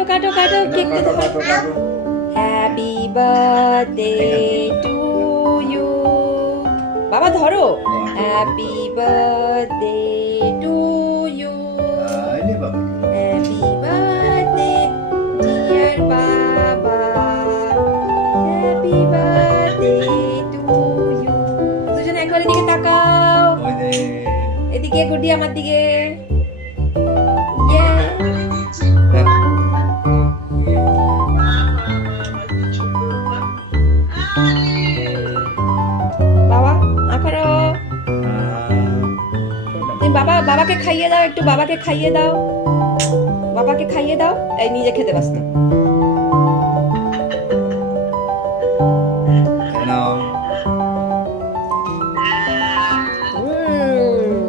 কাটো কাটো কাটো কেক কাটো কাটো কাটো হ্যাপি বার্থডে টু ইউ বাবা ধরো হ্যাপি বার্থডে টু ইউ আরে বাবা হ্যাপি বার্থডে ডিয়ার বাবা হ্যাপি বার্থডে টু ইউ দুজনে একবার এদিকে তাকাও ওই যে এদিকে গুড্ডি আমার দিকে ইয়ে বাবা আঁকারো তুমি বাবাকে খাইয়ে দাও একটু বাবাকে খাইয়ে দাও এই নিজে খেতে ব্যস্ত নাও উম,